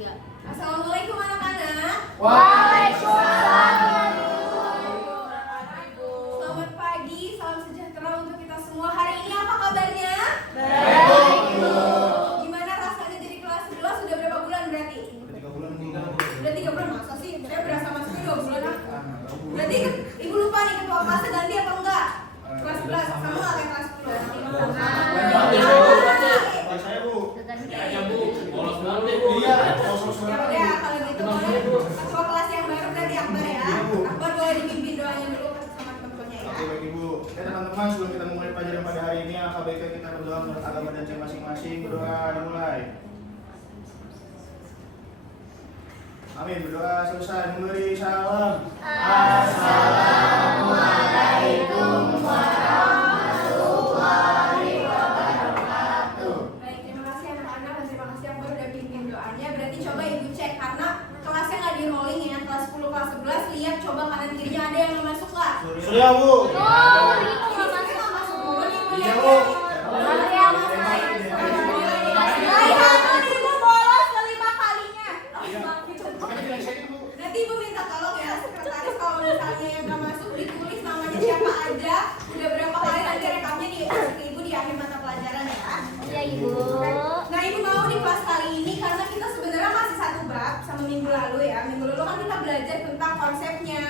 Assalamualaikum anak-anak. Waalaikumsalam. Selamat pagi, salam sejahtera untuk kita semua. Hari ini apa kabarnya? Baik, Ibu. Gimana rasanya jadi kelas 11? Sudah berapa bulan berarti? Udah 3 bulan, masa sih? Saya berasa masuknya 2 bulan ah. Berarti Ibu lupa nih ketua kelasnya ganti apa enggak? Kelas 11 sama nggak kayak kelas 10? Saya Bu. Ya, Bu. Bolos banget, Iya, Bu. Ya udah, kalau gitu boleh ketua kelas yang baru berarti Akbar ya. Akbar boleh dipimpin doanya dulu sama teman-temannya ya. Oke, baik Ibu. Teman-teman, sebelum kita memulai pelajaran pada hari ini, alangkah baiknya kita berdoa menurut agama dan ciri masing-masing. Berdoa dimulai. Amin. Berdoa selesai. Memberi salam. Assalamualaikum warahmatullahi wabarakatuh. Baik, terima kasih anak-anak dan terima kasih Akbar udah pimpin doanya. Berarti coba Ibu cek karena kelasnya nggak di rolling ya. Kelas 10, kelas 11 lihat coba kanan kirinya ada yang masuk nggak? Sudah Bu. Ini nggak masuk dulu nih Bu Iya ya. Bu. Ibu bolos kelima kalinya. Nanti Ibu minta tolong ya sekretaris kalau misalnya yang nggak masuk ditulis namanya siapa aja, udah berapa kali nanti rekamnya dimasukin ke Ibu di akhir mata pelajaran ya. Ya, Ibu. Nah Ibu mau di kelas kali ini karena kita sebenarnya masih satu bab sama minggu lalu ya. Minggu lalu kan kita belajar tentang konsepnya,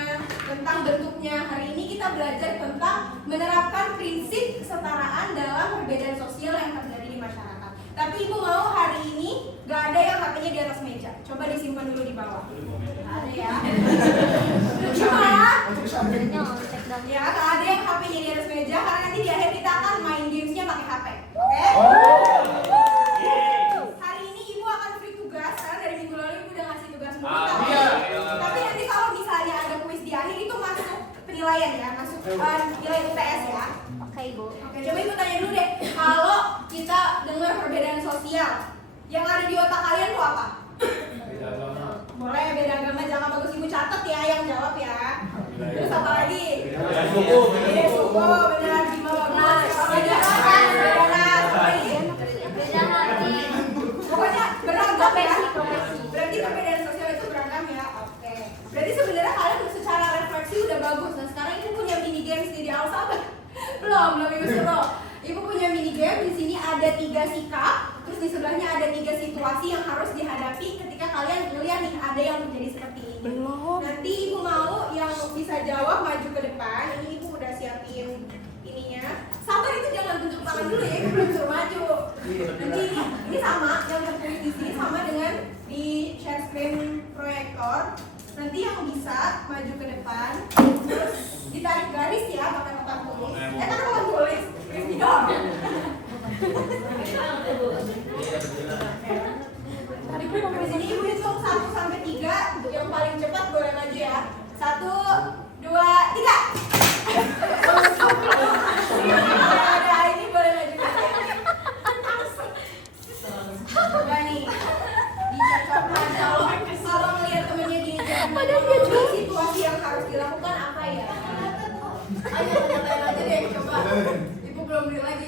tentang bentuknya. Hari ini kita belajar tentang menerapkan prinsip kesetaraan dalam perbedaan sosial yang terjadi di masyarakat. Tapi Ibu mau hari ini gak ada yang HP-nya di atas meja. Coba disimpan dulu di bawah. Gak ada ya. Cuma ya gak ada yang HP-nya di atas meja karena nanti di akhir kita akan main gamesnya pakai HP. Oke? Hari ini Ibu akan free tugas karena dari minggu lalu Ibu udah ngasih tugas semua. Tapi nanti kalau misalnya ada kuis di akhir itu masuk penilaian ya, masuk nilai UTS ya. Oke, Ibu. Oke, coba Ibu tanya dulu deh. Kalau kita dengar perbedaan sosial, yang ada di otak kalian tuh apa? Boleh beda agama, jangan bagus Ibu catat ya yang jawab ya. Terus apa lagi? Beda suku, benar. Bima bagus. Apa lagi? Beda ras. Apa lagi? Beda hati. Pokoknya beragam ya. Profesi. Berarti perbedaan sosial itu beragam ya. Oke. Berarti sebenarnya kalian secara refleksi udah bagus. Nah sekarang Ibu punya mini games di Alsabar. Belum Ibu suruh. Ibu punya mini game di sini ada 3 sikap, terus di sebelahnya ada 3 situasi yang harus dihadapi ketika kalian melihat nih ada yang terjadi seperti ini. Nanti Ibu mau yang bisa jawab maju ke depan. Ini Ibu udah siapin ininya. Sabar itu jangan tunjuk tangan dulu ya, Ibu belum suruh maju. Nanti ini sama yang tertulis di sini sama dengan di share screen proyektor. Nanti yang bisa maju ke depan, terus ditarik garis ya pakai papan tulis. Kan papan tulis, ini dong. Ibu di sini Ibu hitung 1 sampai 3, yang paling cepat boleh maju ya. 1, 2, 3. Ada ini boleh maju. Coba nih, dicocokkan kalau melihat temennya gini jadi situasi yang harus dilakukan apa ya? Ayo tanya aja deh, coba. Ibu belum beli lagi.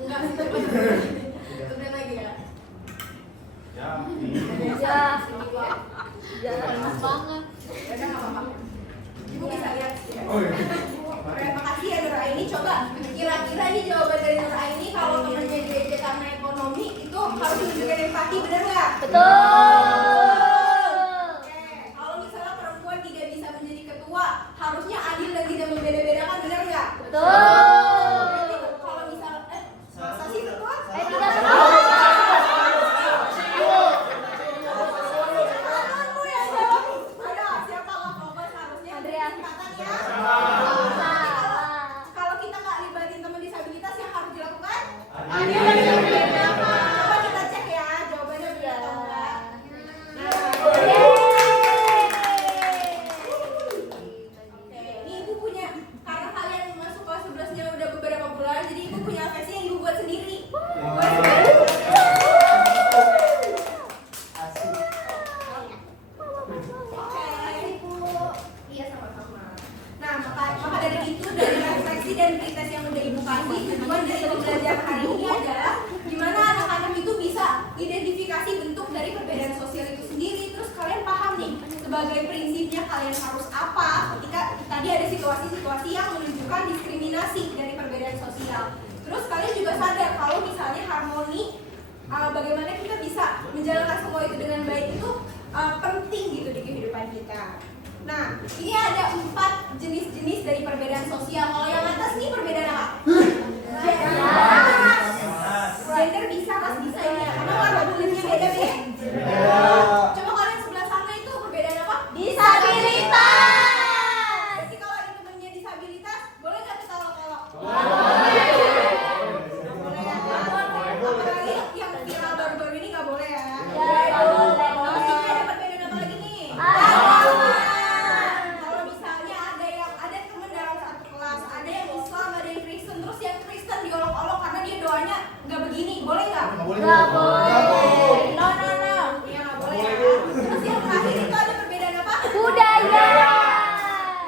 Enggak sih, kemudian lagi ya. Ya, enak banget. Ya udah nggak apa-apa. Ibu bisa lihat. Ya. Oh iya. Terima kasih ya Nur Aini. Coba kira-kira ini jawaban dari Nur Aini kalau temennya JJ karena ekonomi itu harus menunjukkan empati, benar nggak? Betul. Oke. Kalau misalnya perempuan tidak bisa menjadi ketua, harusnya adil dan tidak membeda-bedakan, benar nggak? Betul. Berarti kalau misal masa sih ketua? Tidak betul. Kamu yang jawab. Ayo, siapa nggak fokus harusnya Adrian. kesempatan ya. Salah. Kalau kita nggak libatin teman disabilitas yang harus dilakukan? Adil dan berbeda. Coba kita cek ya jawabannya benar atau enggak. Nah, oke, ini Ibu punya karena kalian masuk kelas 11 nya kalian harus apa ketika tadi ada situasi-situasi yang menunjukkan diskriminasi dari perbedaan sosial. Terus kalian juga sadar kalau misalnya harmoni, bagaimana kita bisa menjalankan semua itu dengan baik itu penting gitu di kehidupan kita. Nah, ini ada 4 jenis-jenis dari perbedaan sosial. Kalau yang atas ini perbedaan apa? Gender bisa, ras bisa ini ya. Karena warna kulitnya beda-beda. Coba kalian sebelah sana itu perbedaan apa? Disabilitas. Berarti kalau ada temennya disabilitas, boleh nggak ketawa-tawa? Apalagi yang viral baru-baru ini nggak boleh ya. Terus ini ada perbedaan apa lagi nih? Kalau misalnya ada teman dalam satu kelas, ada yang Islam, ada yang Kristen, terus yang Kristen diolok-olok karena dia doanya nggak begini, boleh nggak? Nggak boleh. No. Ya nggak boleh ya. Terus yang terakhir itu ada perbedaan apa? Budaya.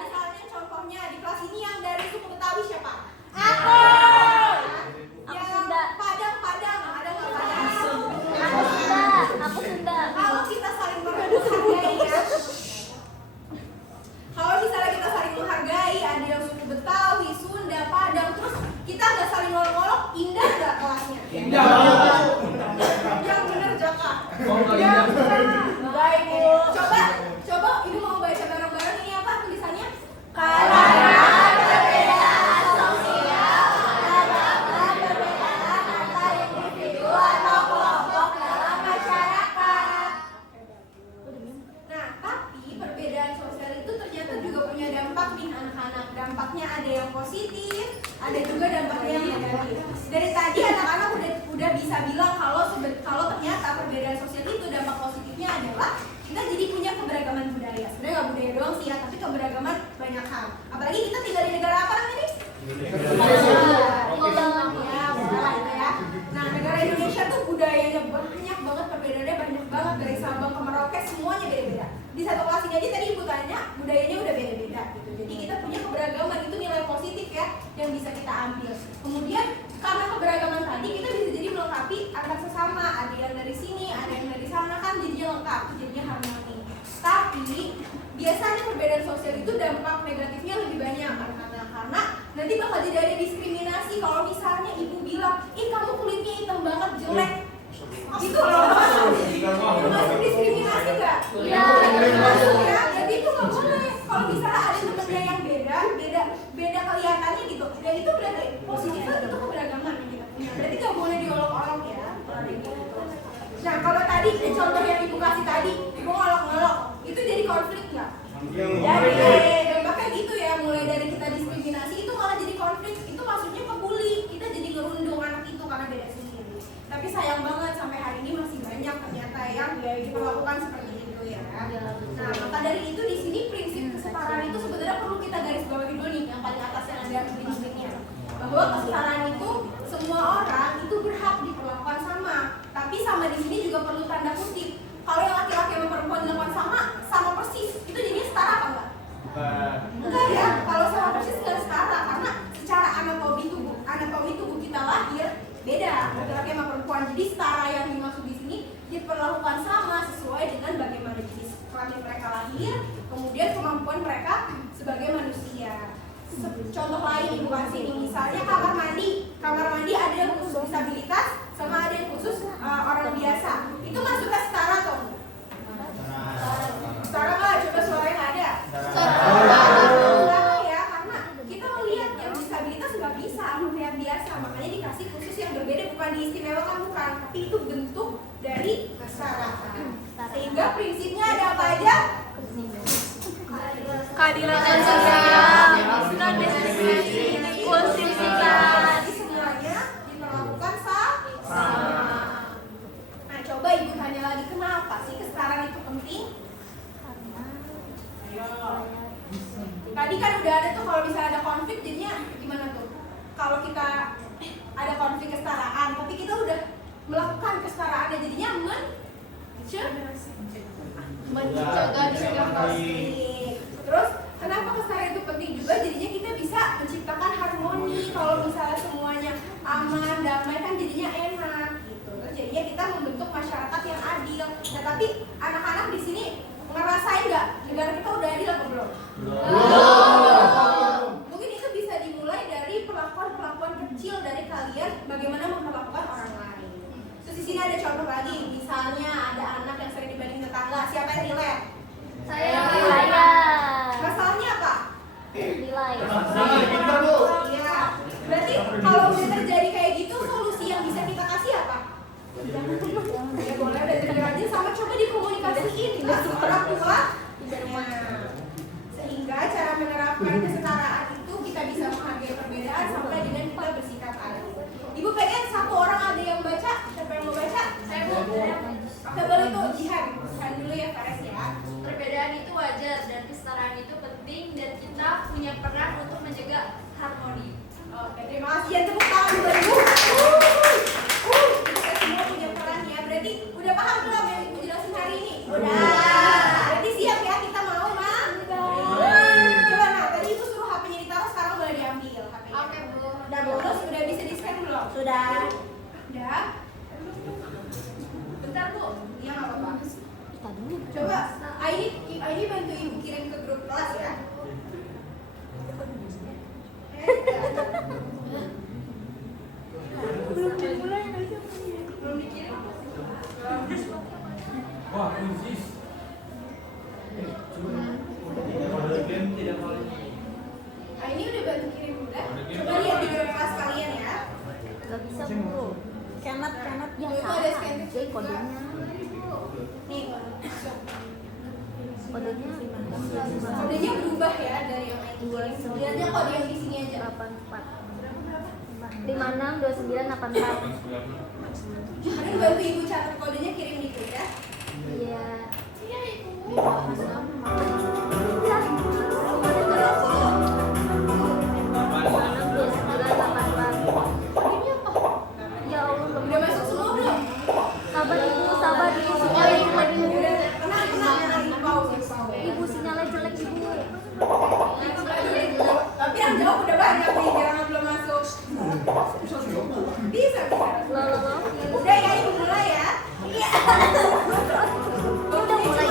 Misalnya contohnya di kelas ini yang dari suku Betawi siapa? Aku. Yang Sunda. Padang, ada nggak Padang? Aku Sunda. Kalau kita saling menghargai ya. Kalau misalnya kita saling menghargai, ada yang suku Betawi, Sunda, Padang, terus kita nggak saling ngolok-ngolok, indah nggak kelasnya? Indah. Yang bener Jaka. Indah. Baik Bu. Coba Ibu mau baca bareng-bareng ini apa tulisannya? Karena perbedaan sosial adalah perbedaan antar individu atau kelompok dalam masyarakat. Nah, tapi perbedaan sosial itu ternyata juga punya dampak nih anak-anak. Dampaknya ada yang positif, ada juga dampaknya yang negatif. Dari tadi anak-anak udah bisa bilang kalau ternyata perbedaan sosial itu dampak positifnya adalah kita jadi punya keberagaman budaya. Sebenarnya nggak budaya doang sih ya, tapi keberagaman banyak hal. Apalagi kita tinggal di negara apa namanya nih? Ya, boleh gitu ya. Nah, negara Indonesia tuh budayanya banyak banget, perbedaannya banyak banget dari Sabang ke Merauke semuanya beda-beda. Di satu kelas ini aja tadi Ibu tanya, budayanya udah beda-beda gitu. Jadi kita punya keberagaman, itu nilai positif ya yang bisa kita ambil. Kemudian karena keberagaman tadi kita bisa jadi melengkapi antar sesama, ada yang dari sini, ada yang dari sana, kan jadinya lengkap, jadinya harmoni. Tapi biasanya perbedaan sosial itu dampak negatifnya lebih banyak karena nanti bakal jadi ada diskriminasi. Kalau misalnya ibu bilang, ih kamu kulitnya hitam banget, jelek, itu loh termasuk diskriminasi gak? Iya. Termasuk ya, jadi itu gak boleh. Kalau misalnya ada temennya yang beda kelihatannya gitu, ya itu berarti positif kan, itu keberagaman yang kita punya. Berarti gak boleh diolok-olok ya. Nah kalau tadi contoh yang ibu kasih tadi, ibu ngolok-ngolok, itu jadi konflik nggak? Jadi dampaknya gitu ya, mulai dari kita diskriminasi itu malah jadi konflik, itu maksudnya kebuli, kita jadi ngerundung anak itu karena beda sendiri. Tapi sayang banget sampai hari ini masih banyak ternyata yang diperlakukan seperti itu ya. Nah maka dari itu di sini prinsip kesetaraan itu sebenarnya perlu kita garis bawahi dulu nih, yang paling atas yang ada prinsipnya, bahwa kesetaraan itu semua orang itu berhak diperlakukan sama. Tapi sama di sini juga perlu tanda kutip. Kalau yang laki-laki sama perempuan dilakukan sama persis, itu jadinya setara apa enggak? Enggak ya. Kalau sama persis enggak setara karena secara anatomi tubuh kita lahir beda laki-laki sama perempuan. Jadi setara yang dimaksud di sini diperlakukan sama sesuai dengan bagaimana jenis kelamin mereka lahir, kemudian kemampuan mereka sebagai manusia. Contoh lain ibu kasih nih, misalnya kamar mandi ada yang khusus disabilitas sama ada yang khusus orang biasa, itu masuknya setara atau enggak? Setara nggak? Coba suaranya nggak ada. Setara ya, karena kita melihat yang disabilitas nggak bisa melihat biasa, makanya dikasih khusus yang berbeda, bukan diistimewakan bukan, tapi itu bentuk dari kesetaraan. Sehingga prinsipnya ada apa aja? Keadilan sosial, non-diskriminasi, inklusivitas. Jadi semuanya diperlakukan sama. Nah, coba ibu tanya lagi, kenapa sih kesetaraan itu penting? Tadi kan udah ada tuh, kalau misalnya ada konflik jadinya gimana tuh? Kalau kita ada konflik kesetaraan, tapi kita udah melakukan kesetaraannya, jadinya mencegah konflik. Terus kenapa kesetaraan itu penting juga? Jadinya kita bisa menciptakan harmoni. Kalau misalnya semuanya aman, damai kan jadinya enak gitu. Terus jadinya kita membentuk masyarakat yang adil. Nah tapi anak-anak di sini ngerasain nggak negara kita udah adil apa Mungkin itu bisa dimulai dari perlakuan-perlakuan kecil dari kalian bagaimana memperlakukan orang lain. Terus di sini ada contoh lagi, misalnya ada anak yang sering dibanding tetangga, siapa yang nilai? Saya. Masalahnya apa? Nilai. Pintar Bu. Iya. Berarti kalau udah terjadi kayak gitu, solusi yang bisa kita kasih apa? Ya boleh belajar rajin sama coba dikomunikasiin ke orang tua. Nah, sehingga cara menerapkan kesetaraan itu kita bisa menghargai perbedaan sampai dengan kita bersikap adil. Ibu pengen satu orang ada yang baca, siapa yang mau baca? Saya Bu. Oke boleh tuh Jihan dulu ya Fares ya. Perbedaan itu wajar dan kesetaraan itu penting dan kita punya peran untuk menjaga harmoni. Oke terima kasih ya tepuk tangan buat ibu. Kita semua punya peran ya. Berarti udah paham belum yang ibu jelasin hari ini? Udah. Berarti siap ya kita mau mah? Coba nah tadi ibu suruh HP-nya ditaruh sekarang boleh diambil HP-nya. Oke, Bu. Udah bonus udah bisa di-scan belum? Sudah. Udah. Bentar Bu. Iya nggak apa-apa. Coba Aini bantu ibu kirim ke grup kelas ya. Belum dikirim. Wah, kuncis. Aini udah bantu kirim udah. Coba lihat di grup kelas kalian ya. Gak bisa Bu. Kemet ya Itu sama. ada scan Jadi kodenya. Nih. Kodenya Kodenya berubah ya dari yang Aini kirim. Lihatnya kode yang di sini aja. 84. 562984. Kalian bantu ibu catat kodenya kirim di grup ya. Iya. Ini apa? Ya Allah, Udah masuk semua belum? sabar ibu, sabar ibu. Udah, tenang, pause. Ibu sinyalnya jelek ibu. Tapi yang jawab udah banyak nih, jangan belum masuk. Bisa. Loh. Udah ya, ibu mulai ya. Iya. Udah mulai.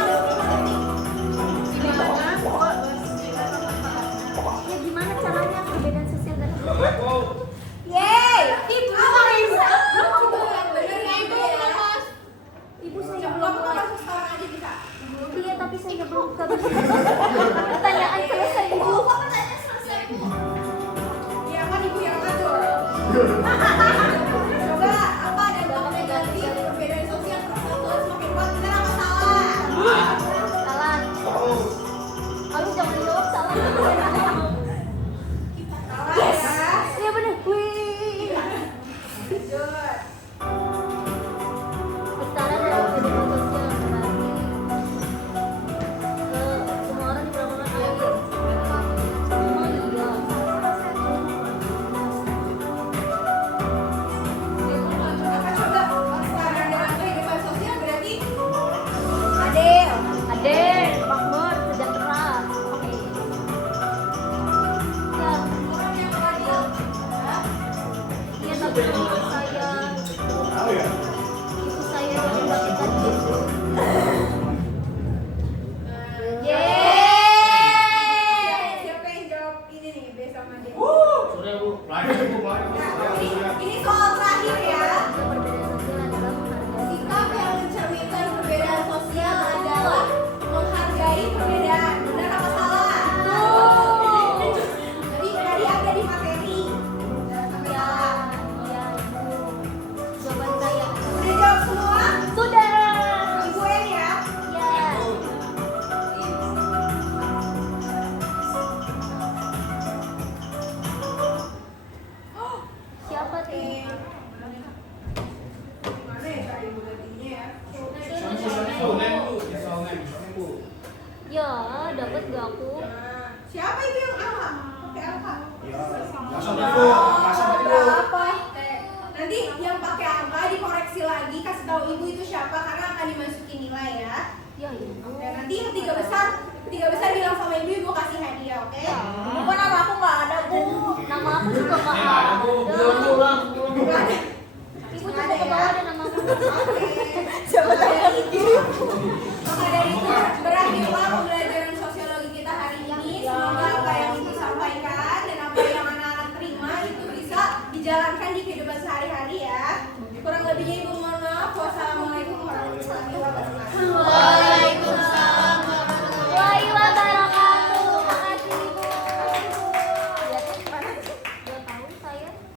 Ya gimana caranya perbedaan sosial dan Yeay, ibu bisa. Ibu yang bener ya ibu ya. ibu saya Belum belum apa mulai. masuk sekarang aja bisa. Iya tapi saya belum bisa. Pertanyaan selesai ibu. Iya kan ibu yang ngatur. Coba apa dampak negatif perbedaan sosial persatuan semakin kuat benar apa salah? Salah. Alu jangan jawab salah. Salah ya. Iya benar. Wih. Lanjut. Setara dalam kehidupan sosial berarti semua orang diperlakukan adil. Oh iya. Apa coba setara dalam kehidupan sosial berarti adil. Adil, makmur, sejahtera. Oke. Ya, Orang yang adil. Hah? iya tapi ibu saya yang mendapatkan itu. Yeay. Siapa yang jawab ini nih B sama D? Sudah Bu. Nah, ini soal terakhir ya. Perbedaan sosial adalah menghargai. Sikap yang mencerminkan perbedaan sosial adalah menghargai perbedaan. Benar apa salah? Tadi ada di materi. Jangan sampai Ya, salah. ya ibu. Jawaban saya. Udah jawab semua? Sudah. Ibu N ya? Ya. Siapa tuh? Gimana ya cara ibu gantinya ya? Ya, dapat gak aku? Nah, siapa itu yang A? Pakai apa? Berapa? Nanti yang pakai angka dikoreksi lagi, kasih tahu ibu itu siapa karena akan dimasukin nilai ya. Ya ibu. Dan nanti yang tiga besar bilang sama ibu kasih hadiah, oke? Bukan nama aku nggak ada bu. Nama aku juga nggak ada. Nggak ada. Ibu coba ke bawah ada nama aku. Oke. Coba tanya